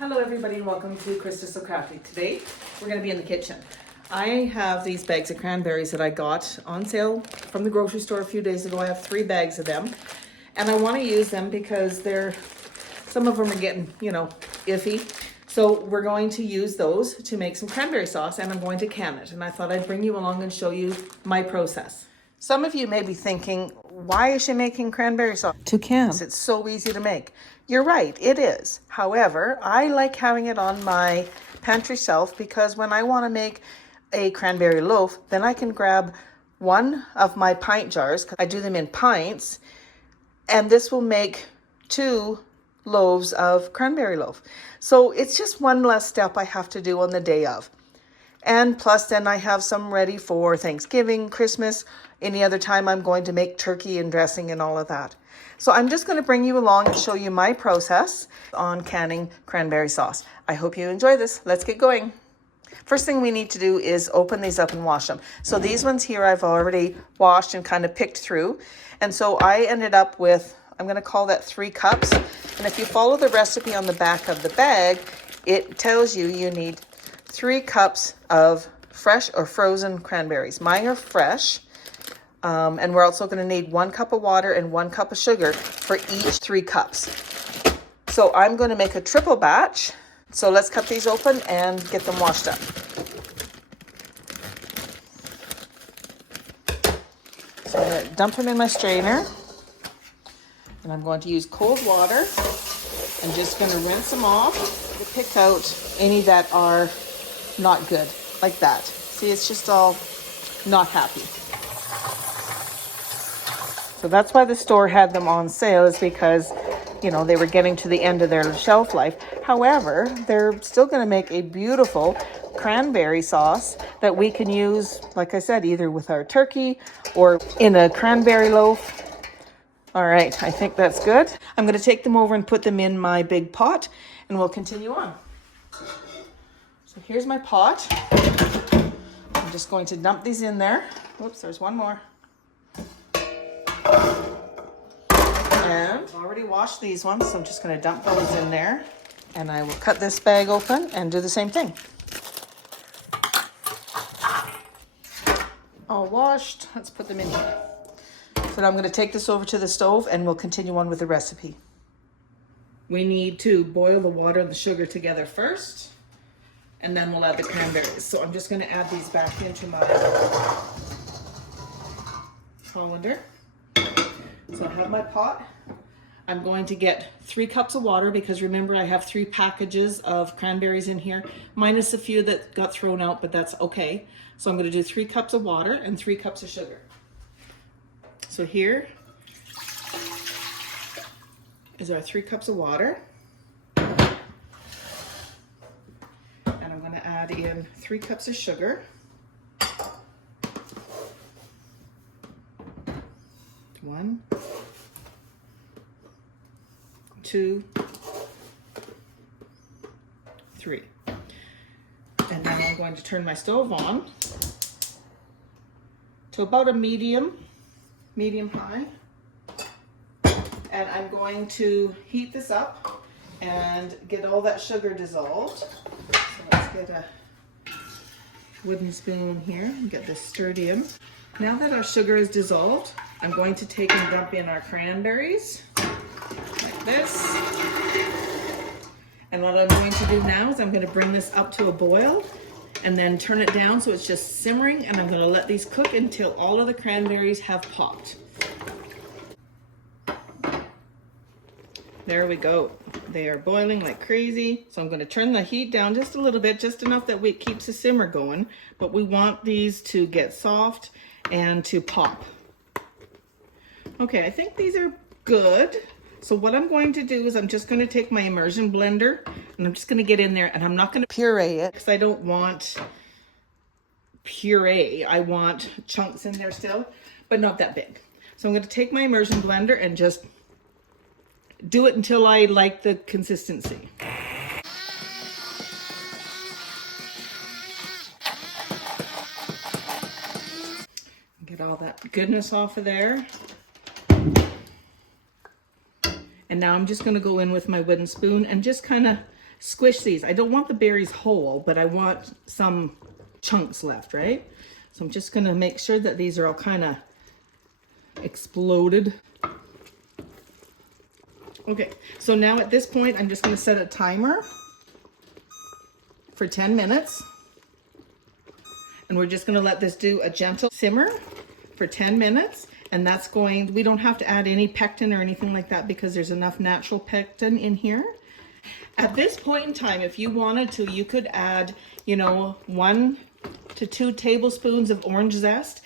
Hello everybody and welcome to Krista So Crafty. Today we're going to be in the kitchen. I have these bags of cranberries that I got on sale from the grocery store a few days ago. I have 3 bags of them and I want to use them because some of them are getting, iffy. So we're going to use those to make some cranberry sauce and I'm going to can it. And I thought I'd bring you along and show you my process. Some of you may be thinking, why is she making cranberry sauce? To can. It's so easy to make. You're right, it is. However, I like having it on my pantry shelf because when I want to make a cranberry loaf, then I can grab one of my pint jars. I do them in pints, and this will make 2 loaves of cranberry loaf. So it's just one less step I have to do on the day of. And plus then I have some ready for Thanksgiving, Christmas, any other time I'm going to make turkey and dressing and all of that. So I'm just going to bring you along and show you my process on canning cranberry sauce. I hope you enjoy this. Let's get going. First thing we need to do is open these up and wash them. So these ones here I've already washed and kind of picked through. And so I ended up with, I'm going to call that 3 cups. And if you follow the recipe on the back of the bag, it tells you you need 3 cups of fresh or frozen cranberries. Mine are fresh. And we're also going to need 1 cup of water and 1 cup of sugar for each 3 cups. So I'm going to make a triple batch. So let's cut these open and get them washed up. So I'm going to dump them in my strainer. And I'm going to use cold water. I'm just going to rinse them off to pick out any that are not good, like that. See, it's just all not happy. So that's why the store had them on sale, is because, they were getting to the end of their shelf life. However, they're still going to make a beautiful cranberry sauce that we can use, like I said, either with our turkey or in a cranberry loaf. All right, I think that's good. I'm going to take them over and put them in my big pot and we'll continue on. So here's my pot. I'm just going to dump these in there. Whoops, there's one more. And I've already washed these ones, so I'm just going to dump those in there. And I will cut this bag open and do the same thing. All washed. Let's put them in here. So now I'm going to take this over to the stove and we'll continue on with the recipe. We need to boil the water and the sugar together first, and then we'll add the cranberries. So I'm just going to add these back into my colander. So I have my pot. I'm going to get 3 cups of water because remember I have 3 packages of cranberries in here, minus a few that got thrown out, but that's okay. So I'm going to do 3 cups of water and 3 cups of sugar. So here is our 3 cups of water. And I'm going to add in 3 cups of sugar. 1, 2, 3. And then I'm going to turn my stove on to about a medium high. And I'm going to heat this up and get all that sugar dissolved. So let's get a wooden spoon here and get this stirred in. Now that our sugar is dissolved, I'm going to take and dump in our cranberries like this. And what I'm going to do now is I'm going to bring this up to a boil and then turn it down so it's just simmering, and I'm going to let these cook until all of the cranberries have popped. There we go. They are boiling like crazy. So I'm going to turn the heat down just a little bit, just enough that it keeps the simmer going, but we want these to get soft and to pop. Okay, I think these are good. So what I'm going to do is I'm just going to take my immersion blender and I'm just going to get in there, and I'm not going to puree it because I don't want puree. I want chunks in there still, but not that big. So I'm going to take my immersion blender and just do it until I like the consistency. Get all that goodness off of there. And now I'm just going to go in with my wooden spoon and just kind of squish these. I don't want the berries whole, but I want some chunks left, right? So I'm just gonna make sure that these are all kind of exploded. Okay, so now at this point, I'm just gonna set a timer for 10 minutes. And we're just gonna let this do a gentle simmer for 10 minutes. And that's going, we don't have to add any pectin or anything like that because there's enough natural pectin in here. At this point in time, if you wanted to, you could add, you know, 1 to 2 tablespoons of orange zest.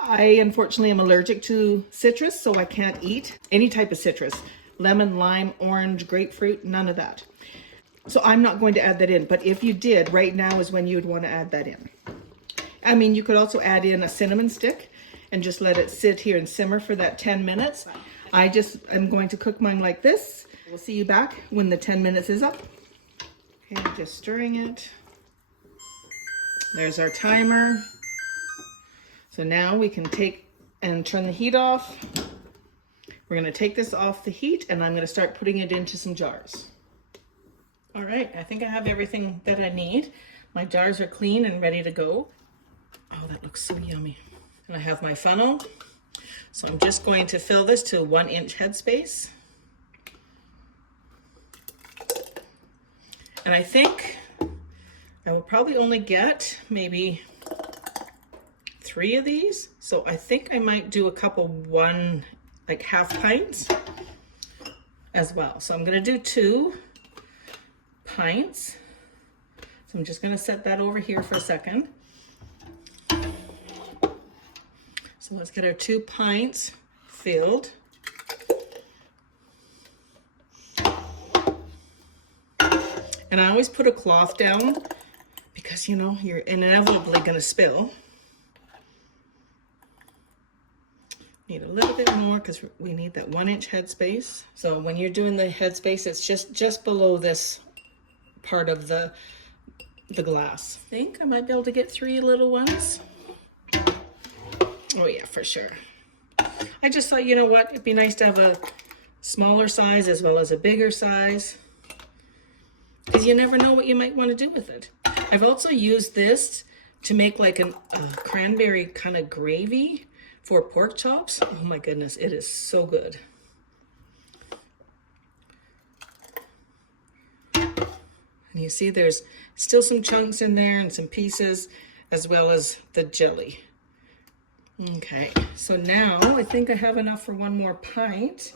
I unfortunately am allergic to citrus, so I can't eat any type of citrus. Lemon, lime, orange, grapefruit, none of that. So I'm not going to add that in, but if you did, right now is when you'd want to add that in. I mean, you could also add in a cinnamon stick and just let it sit here and simmer for that 10 minutes. I'm going to cook mine like this. We'll see you back when the 10 minutes is up. Okay, I'm just stirring it. There's our timer. So now we can take and turn the heat off. We're gonna take this off the heat and I'm gonna start putting it into some jars. All right, I think I have everything that I need. My jars are clean and ready to go. Oh, that looks so yummy. And I have my funnel. So I'm just going to fill this to 1 inch headspace. And I think I will probably only get maybe 3 of these. So I think I might do a couple like half pints as well. So I'm gonna do 2 pints. So I'm just gonna set that over here for a second. So let's get our 2 pints filled. And I always put a cloth down because, you know, you're inevitably gonna spill. Need a little bit more because we need that 1 inch headspace. So when you're doing the headspace, it's just below this part of the glass. I think I might be able to get 3 little ones. Oh yeah, for sure. I just thought, you know what, it'd be nice to have a smaller size as well as a bigger size, because you never know what you might want to do with it. I've also used this to make like a cranberry kind of gravy for pork chops. Oh my goodness, it is so good. And you see there's still some chunks in there and some pieces as well as the jelly. Okay, so now I think I have enough for 1 more pint.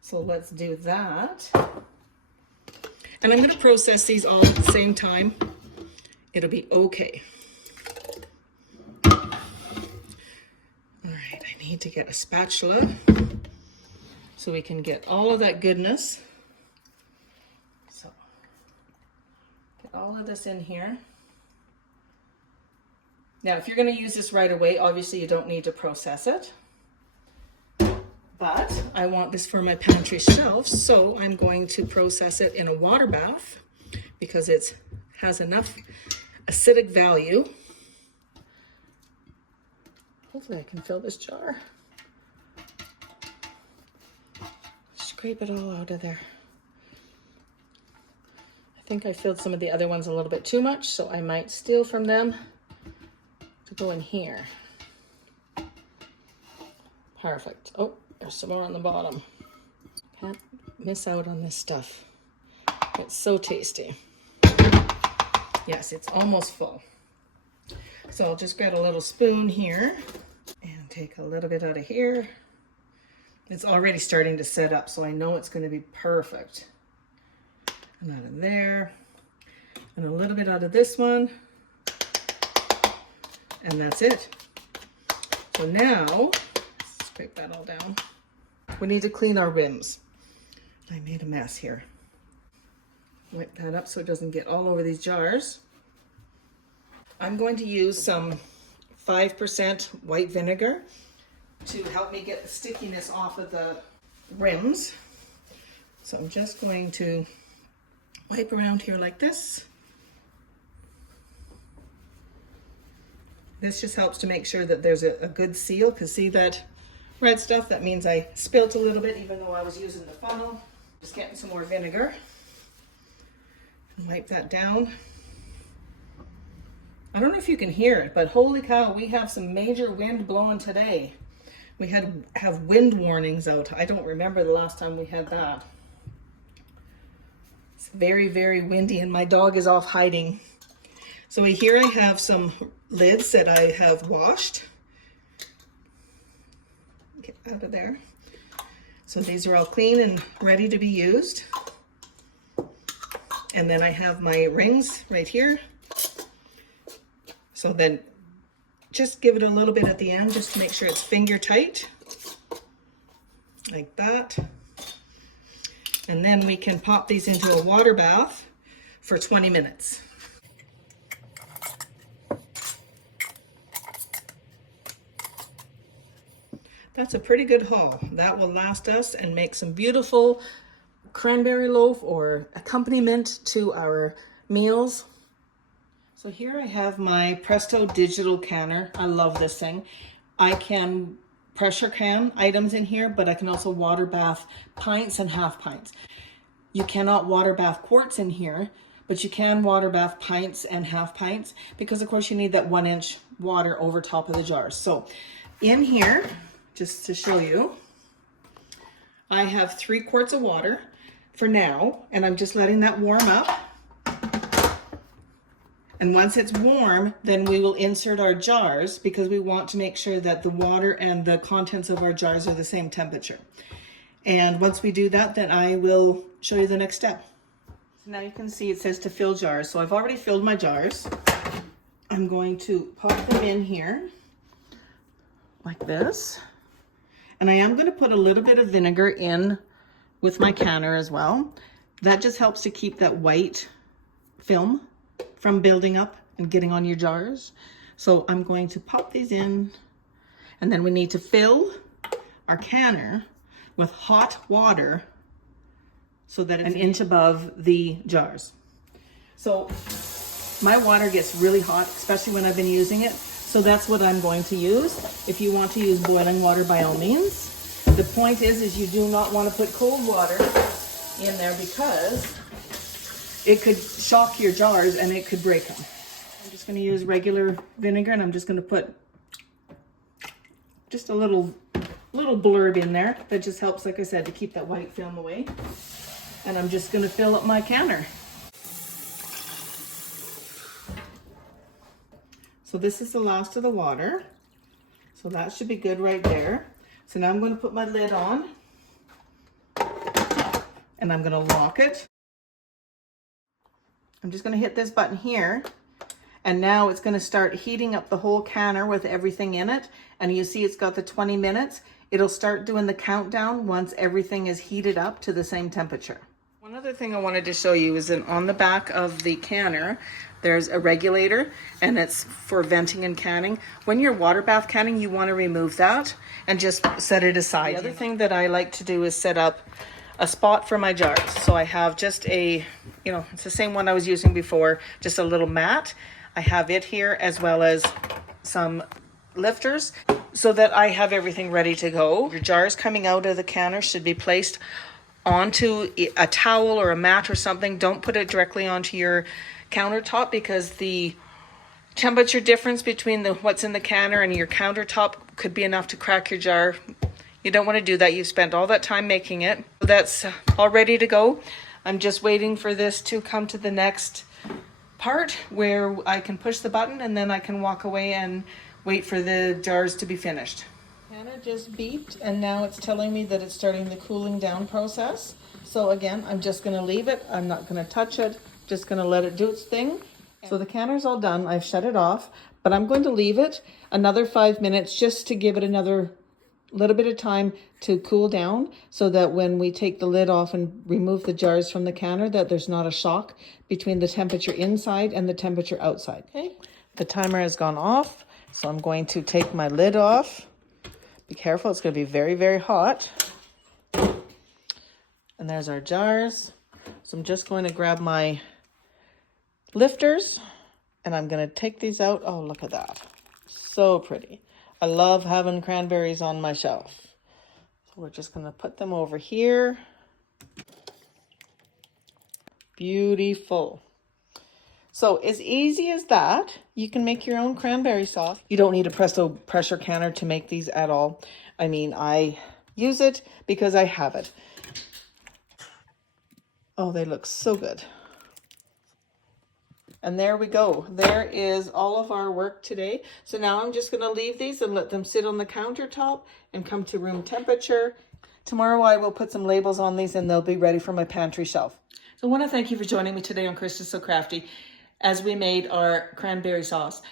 So let's do that. And I'm gonna process these all at the same time. It'll be okay. All right, I need to get a spatula so we can get all of that goodness. So, get all of this in here. Now, if you're gonna use this right away, obviously you don't need to process it. But I want this for my pantry shelf, so I'm going to process it in a water bath because it has enough acidic value. Hopefully I can fill this jar. Scrape it all out of there. I think I filled some of the other ones a little bit too much, so I might steal from them to go in here. Perfect. Oh, there's some more on the bottom. Can't miss out on this stuff. It's so tasty. Yes, it's almost full. So I'll just get a little spoon here and take a little bit out of here. It's already starting to set up, so I know it's going to be perfect. And out of there, and a little bit out of this one, and that's it. So now, let's scrape that all down. We need to clean our rims. I made a mess here. Wipe that up so it doesn't get all over these jars. I'm going to use some 5% white vinegar to help me get the stickiness off of the rims. So I'm just going to wipe around here like this. This just helps to make sure that there's a good seal, because see that red stuff? That means I spilt a little bit even though I was using the funnel. Just getting some more vinegar. Wipe that down. I don't know if you can hear it, but holy cow, we have some major wind blowing today. We have wind warnings out. I don't remember the last time we had that. It's very, very windy and my dog is off hiding. So here I have some lids that I have washed. Get out of there. So these are all clean and ready to be used. And then I have my rings right here. So then just give it a little bit at the end just to make sure it's finger tight. Like that. And then we can pop these into a water bath for 20 minutes. That's a pretty good haul. That will last us and make some beautiful cranberry loaf or accompaniment to our meals. So here I have my Presto digital canner. I love this thing. I can pressure can items in here, but I can also water bath pints and half pints. You cannot water bath quarts in here, but you can water bath pints and half pints because of course you need that 1 inch water over top of the jars. So in here, just to show you, I have 3 quarts of water for now, and I'm just letting that warm up. And once it's warm, then we will insert our jars because we want to make sure that the water and the contents of our jars are the same temperature. And once we do that, then I will show you the next step. So now you can see it says to fill jars. So I've already filled my jars. I'm going to pop them in here like this. And I am going to put a little bit of vinegar in with my canner as well. That just helps to keep that white film from building up and getting on your jars. So I'm going to pop these in, and then we need to fill our canner with hot water so that it's an inch above the jars. So my water gets really hot, especially when I've been using it. So that's what I'm going to use. If you want to use boiling water, by all means. The point is you do not want to put cold water in there because it could shock your jars and it could break them. I'm just going to use regular vinegar, and I'm just going to put just a little blurb in there. That just helps, like I said, to keep that white film away. And I'm just going to fill up my canner. So this is the last of the water. So that should be good right there. So now I'm going to put my lid on and I'm going to lock it. I'm just going to hit this button here, and now it's going to start heating up the whole canner with everything in it. And you see it's got the 20 minutes. It'll start doing the countdown once everything is heated up to the same temperature. One other thing I wanted to show you is that on the back of the canner, there's a regulator, and it's for venting and canning. When you're water bath canning, you want to remove that and just set it aside. The other thing that I like to do is set up a spot for my jars. So I have just a, it's the same one I was using before, just a little mat. I have it here as well as some lifters so that I have everything ready to go. Your jars coming out of the canner should be placed onto a towel or a mat or something. Don't put it directly onto your countertop because the temperature difference between what's in the canner and your countertop could be enough to crack your jar. You don't want to do that. You've spent all that time making it. That's all ready to go. I'm just waiting for this to come to the next part where I can push the button, and then I can walk away and wait for the jars to be finished. Canner just beeped, and now it's telling me that it's starting the cooling down process. So again, I'm just going to leave it. I'm not going to touch it. Just going to let it do its thing. So the canner's all done. I've shut it off, but I'm going to leave it another 5 minutes just to give it another little bit of time to cool down so that when we take the lid off and remove the jars from the canner, that there's not a shock between the temperature inside and the temperature outside. Okay, the timer has gone off, so I'm going to take my lid off. Be careful, it's going to be very, very hot. And there's our jars. So I'm just going to grab my lifters and I'm going to take these out. Oh, look at that. So pretty. I love having cranberries on my shelf. So we're just going to put them over here. Beautiful. So as easy as that, you can make your own cranberry sauce. You don't need a Presto pressure canner to make these at all. I mean, I use it because I have it. Oh, they look so good. And there we go. There is all of our work today. So now I'm just going to leave these and let them sit on the countertop and come to room temperature. Tomorrow I will put some labels on these and they'll be ready for my pantry shelf. So I want to thank you for joining me today on Krista's So Crafty as we made our cranberry sauce.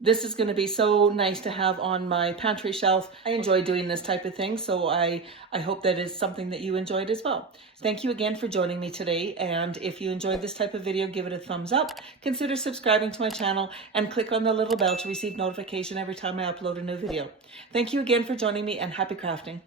This is going to be so nice to have on my pantry shelf. I enjoy doing this type of thing, so I hope that is something that you enjoyed as well. Thank you again for joining me today, and if you enjoyed this type of video, give it a thumbs up. Consider subscribing to my channel and click on the little bell to receive notification every time I upload a new video. Thank you again for joining me, and happy crafting.